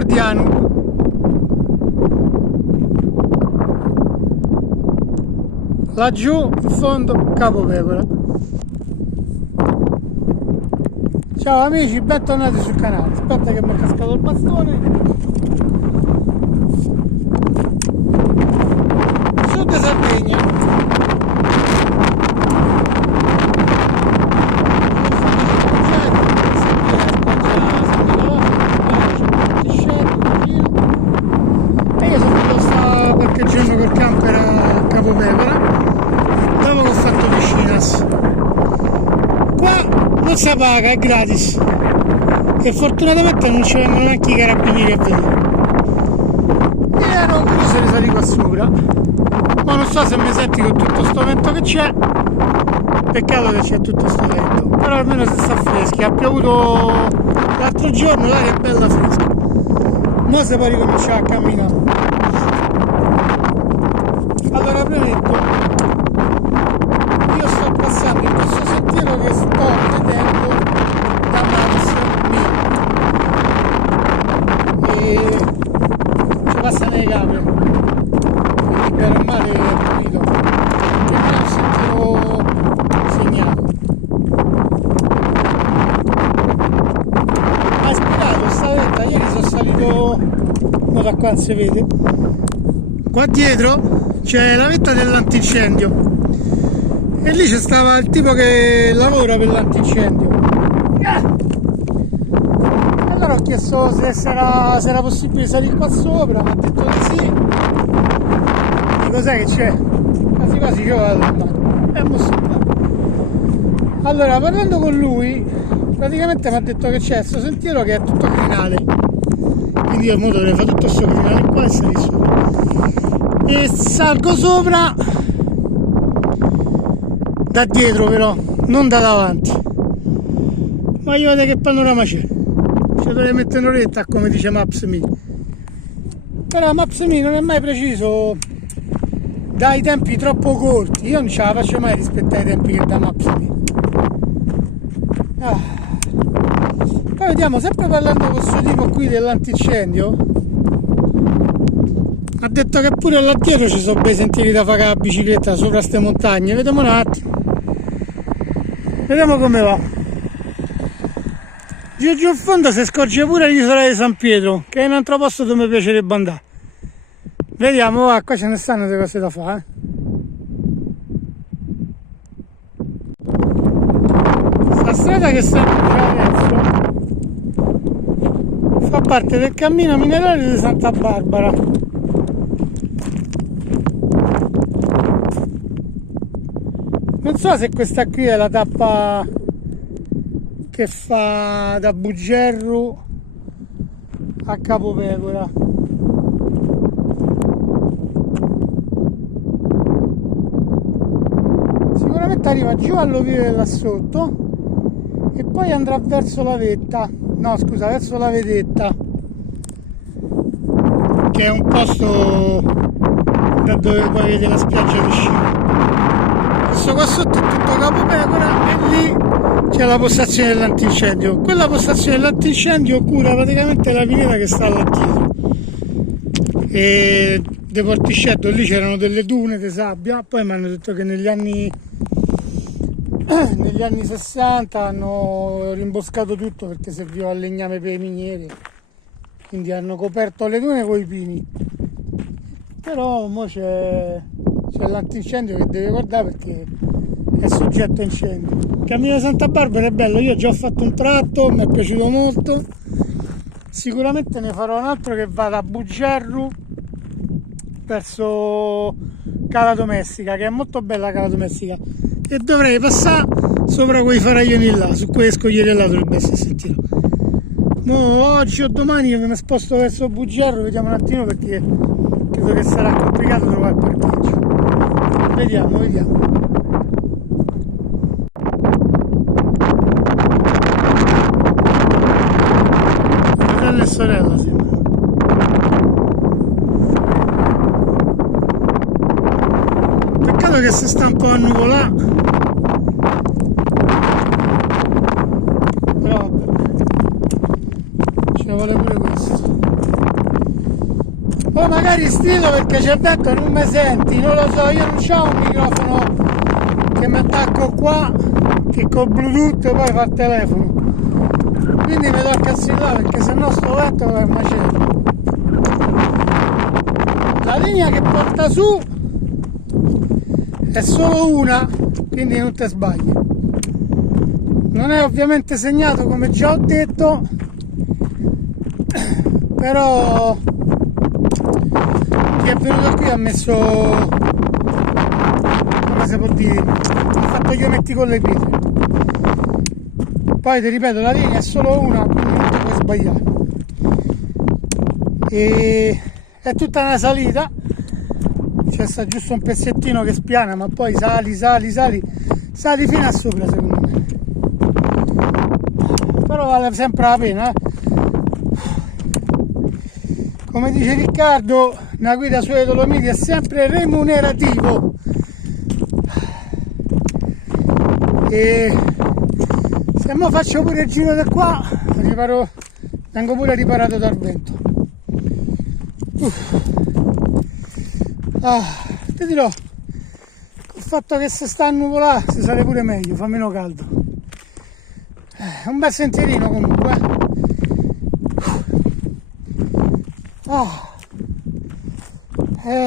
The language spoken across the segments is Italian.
Guardiano. Laggiù in fondo Capopecora. Ciao amici, bentornati sul canale. Aspetta che mi è cascato il bastone. Sud Sardegna. E io sono andato sta parcheggiando col camper a Capopecora. Dopo che ho fatto piscinas. Qua non si paga, è gratis. E fortunatamente non ci vengono neanche i carabinieri a vedere. E ero curioso di salire qua sopra. Ma non so se mi senti con tutto sto vento che c'è. Peccato che c'è tutto sto vento. Però almeno si sta freschi. Ha piovuto l'altro giorno, l'aria è bella fresca. Mo si può ricominciare a camminare. Allora premetto, io sto passando in questo sentiero che sto vedendo da Maps mio e ci passano le capre, quindi bene o male è pulito, e non è un sentiero segnato. Ha spiegato sta vetta, ieri sono salito, no, da qua non si vede, qua dietro c'è la vetta dell'antincendio e lì c'è stava il tipo che lavora per l'antincendio. Allora ho chiesto se era possibile salire qua sopra, mi ha detto di sì. E cos'è che c'è? Quasi quasi ci vado andare. E mo sto qua. Allora parlando con lui praticamente mi ha detto che c'è questo sentiero che è tutto crinale, quindi io mo dovrei fare tutto questo crinale qua e salire sopra. E salgo sopra da dietro però, non da davanti. Ma io vedo che panorama c'è. Ci dovrei mettere un'oretta come dice Maps.me. Però Maps.me non è mai preciso, dai tempi troppo corti. Io non ce la faccio mai rispettare i tempi che dà Maps.me. Poi vediamo, sempre parlando con questo tipo qui dell'antincendio, ha detto che pure là dietro ci sono bei sentieri da fare con la bicicletta sopra ste montagne. Vediamo un attimo. Vediamo come va. Giù in fondo si scorge pure l'isola di San Pietro, che è un altro posto dove mi piacerebbe andare. Vediamo, va, qua ce ne stanno delle cose da fare. Sta strada che sta adesso fa parte del cammino minerario di Santa Barbara. Non so se questa qui è la tappa che fa da Bugerru a Capopecora. Sicuramente arriva giù all'Ovile là sotto e poi andrà verso la vetta, no scusa, verso la vedetta, che è un posto da dove poi vedete la spiaggia di Scino. Questo qua sotto è tutto Capopecora e lì c'è la postazione dell'antincendio. Quella postazione dell'antincendio cura praticamente la pineta che sta là dietro. E De Portiscetto lì c'erano delle dune di sabbia, poi mi hanno detto che negli anni 60 hanno rimboscato tutto perché serviva al legname per i minieri, quindi hanno coperto le dune con i pini. Però mo c'è l'antincendio che deve guardare perché è soggetto a incendio. Il cammino di Santa Barbara è bello, io già ho fatto un tratto, mi è piaciuto molto. Sicuramente ne farò un altro che va da Bugerru verso Cala Domestica, che è molto bella Cala Domestica, e dovrei passare sopra quei faraglioni là, su quelle scogliere là dovrebbe essere sentito. Mo oggi o domani io mi sposto verso Bugerru, vediamo un attimo perché credo che sarà complicato trovare il parcheggio. Vediamo. Fratello e sorella sembra. Peccato che si sta un po' annuvolato. Però vabbè, ci vuole pure questo. Poi magari strillo perché c'è vento e non mi senti, non lo so, io non c'ho un microfono che mi attacco qua, che col Bluetooth poi fa il telefono. Quindi mi tocca strillare perché sennò sto vento va a macello. La linea che porta su è solo una, quindi non ti sbagli. Non è ovviamente segnato come già ho detto, però chi è venuto qui ha messo, come si può dire, ha fatto gli ometti con le pietre. Poi ti ripeto, la linea è solo una, quindi non ti puoi sbagliare. E è tutta una salita, c'è sta giusto un pezzettino che spiana, ma poi sali fino a sopra secondo me. Però vale sempre la pena, Come dice Riccardo, una guida sulle Dolomiti è sempre remunerativo. E se mo faccio pure il giro da qua, vengo pure riparato dal vento. Ti dirò, il fatto che se sta a nuvolare si sale pure meglio, fa meno caldo. È un bel sentierino comunque.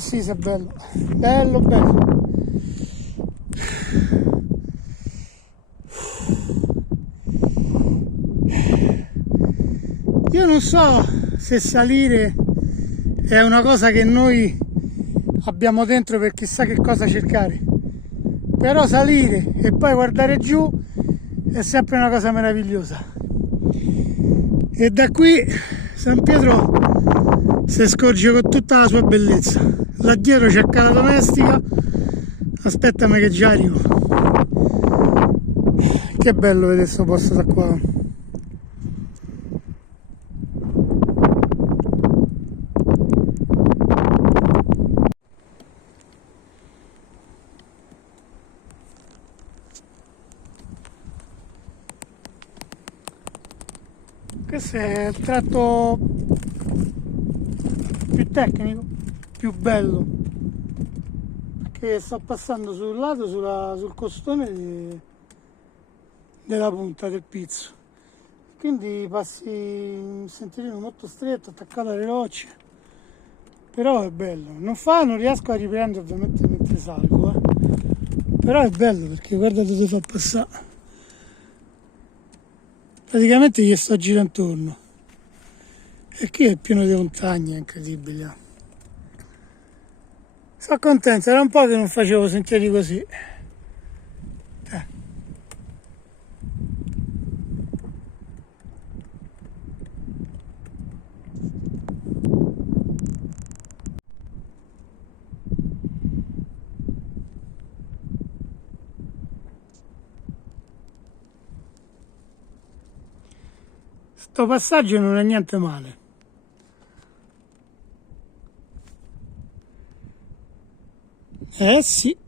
Sì, se è bello, bello. Io non so se salire è una cosa che noi abbiamo dentro per chissà che cosa cercare, però salire e poi guardare giù è sempre una cosa meravigliosa. E da qui San Pietro si scorge con tutta la sua bellezza. Là dietro c'è Cala Domestica, aspettami che già arrivo. Che bello vedere questo posto da qua. Questo è il tratto più tecnico, più bello, perché sto passando sul lato, sul costone della punta del Pizzo, quindi passi un sentierino molto stretto attaccato alle rocce, però è bello. Non riesco a riprendere ovviamente mentre salgo, però è bello perché guarda dove fa passare. Praticamente gli sto girando intorno e qui è pieno di montagne, è incredibile. Sono contento, era un po' che non facevo sentieri così. Sto passaggio non è niente male. Sì.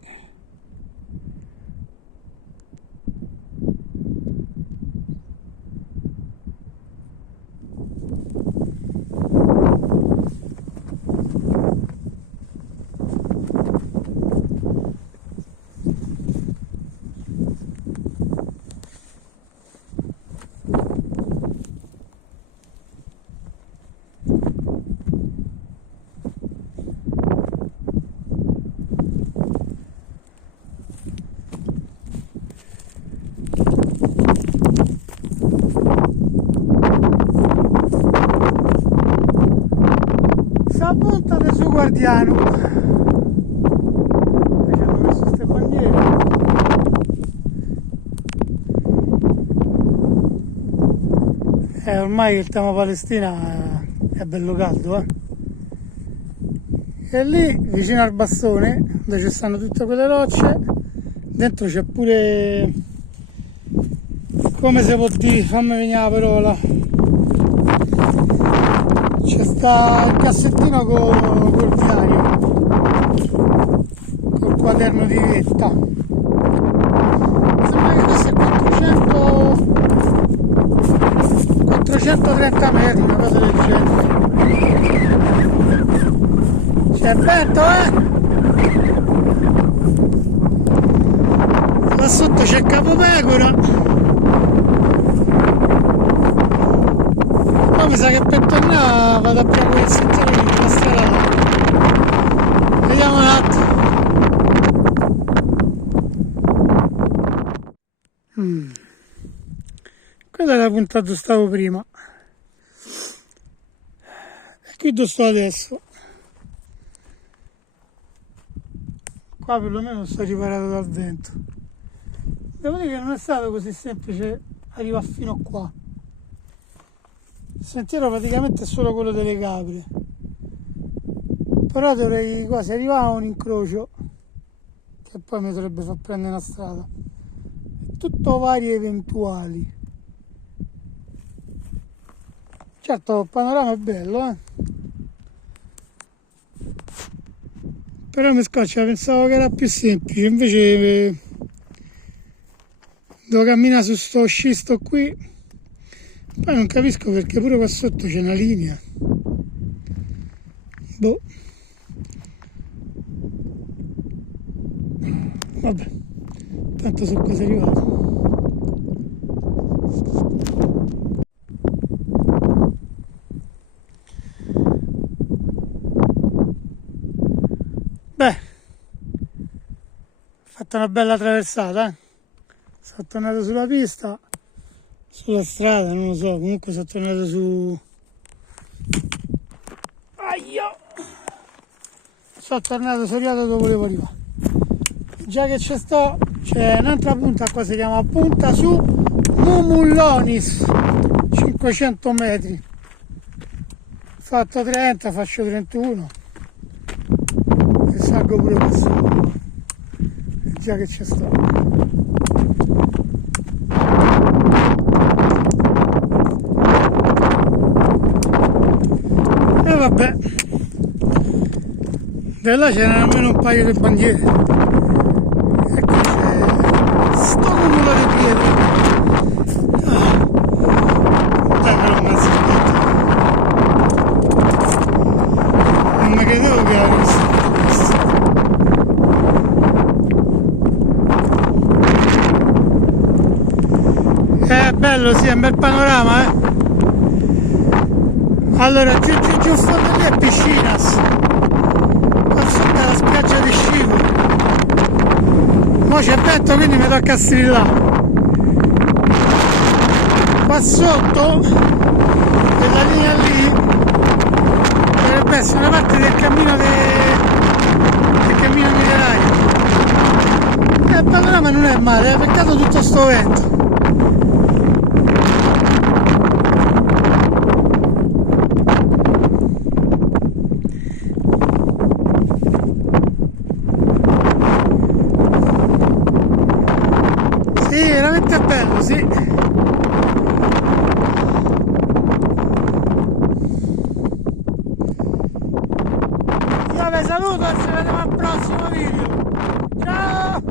Puntate su Guardiano, ci hanno messo queste bandiere. Ormai il tema Palestina è bello caldo, e lì vicino al bastone dove ci stanno tutte quelle rocce, dentro c'è pure, come si può dire, fammi venire la parola, c'è sta il cassettino col diario, col quaderno di vetta. Sembra che questo è 430 metri, una cosa del genere. C'è vento, là sotto c'è Capopecora. Ma mi sa che per tornare vado a prendere il sentiero di la strada. Vediamo un attimo. Quella è la punta dove stavo prima. E qui dove sto adesso. Qua perlomeno sto riparato dal vento. Devo dire che non è stato così semplice arrivare fino a qua. Il sentiero praticamente è solo quello delle capre. Però dovrei quasi arrivare a un incrocio che poi mi dovrebbe far prendere una strada. Tutto vari eventuali. Certo il panorama è bello, però mi scoccia, pensavo che era più semplice, invece devo camminare su sto scisto qui, poi non capisco perché pure qua sotto c'è una linea. Boh. Vabbè, tanto so cosa è arrivato. Beh, ho fatto una bella traversata, sono tornato sulla pista, sulla strada, non lo so, comunque sono tornato su... Aio! Sono arrivato dove volevo arrivare. Già che ci sto, c'è un'altra punta qua, si chiama Punta su Mumullonis, 500 metri. Ho fatto 30, faccio 31. E salgo pure questo. Già che ci sto. E vabbè. Da là c'erano almeno un paio di bandiere. E qui c'è sto cumulo di pietre. Dai, però non mi credevo che avessi fatto questo. È bello, sì, è un bel panorama, Allora, giù in fondo lì è Piscinas. Qua sotto è la spiaggia di Scivolo. Mo c'è vento, quindi mi tocca strillare. Qua sotto, quella linea lì, dovrebbe essere una parte del cammino minerario. Il panorama non è male, peccato tutto sto vento. Sì, veramente bello, sì. Io vi saluto e ci vediamo al prossimo video. Ciao!